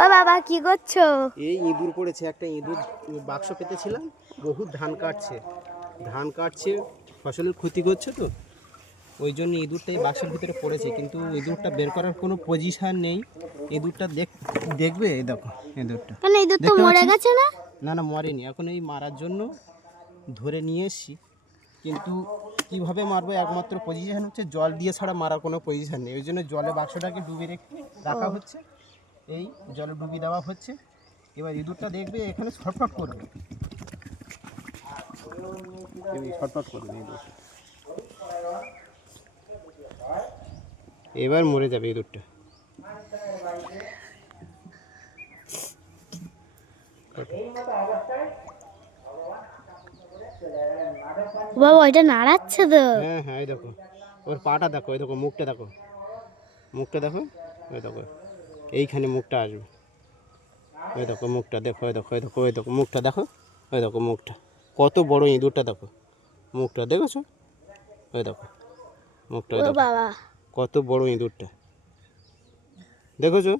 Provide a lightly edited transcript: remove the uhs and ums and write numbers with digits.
ও বাবা কি করছো? এই ইঁদুর পড়েছে, একটা ইঁদুর বাক্স পেতেছিলাম, বহুত ধান কাটছে ফসলের ক্ষতি করছে তো, ওই জন্য ইঁদুরটা এই বাক্সের ভিতরে পড়েছে, কিন্তু ইঁদুরটা বের করার কোনো পজিশন নেই। ইঁদুরটা দেখবে, এই দেখো ইঁদুরটা কেন ইঁদুর তো দেখতে মরে পাচ্ছিস? গেছে না? না না, মরেনি, এখন এই মারার জন্য ধরে নিয়ে এসছি, কিন্তু কিভাবে মারবো, একমাত্র পজিশন হচ্ছে জল দিয়ে ছাড়া মারার কোনো পজিশন নেই, ওই জন্য জলে বাক্সটাকে ডুবিয়ে রাখা হচ্ছে, এই জলে ডুবিয়ে দেওয়া হচ্ছে। এবার ইঁদুরটা দেখবে এখানে ছটফট করবে, ছটফট করবে ইঁদুর, এবার মরে যাবে ইঁদুরটা। বাবা ওইটা নাড়াচ্ছে তো। হ্যাঁ হ্যাঁ, এই দেখো ওর পাটা দেখো, এই দেখো মুখটা দেখো, মুখটা দেখো, ওই দেখো এইখানে মুখটা আসবে, ওই দেখো মুখটা দেখো, ওই দেখো, ওই দেখো, ওই দেখো মুখটা দেখো, ওই দেখো মুখটা, কত বড় ইঁদুরটা দেখো, মুখটা দেখেছো, ওই দেখো মুখটা, ওই ও দেখো বাবা। কত বড় ইঁদুরটা দেখেছো।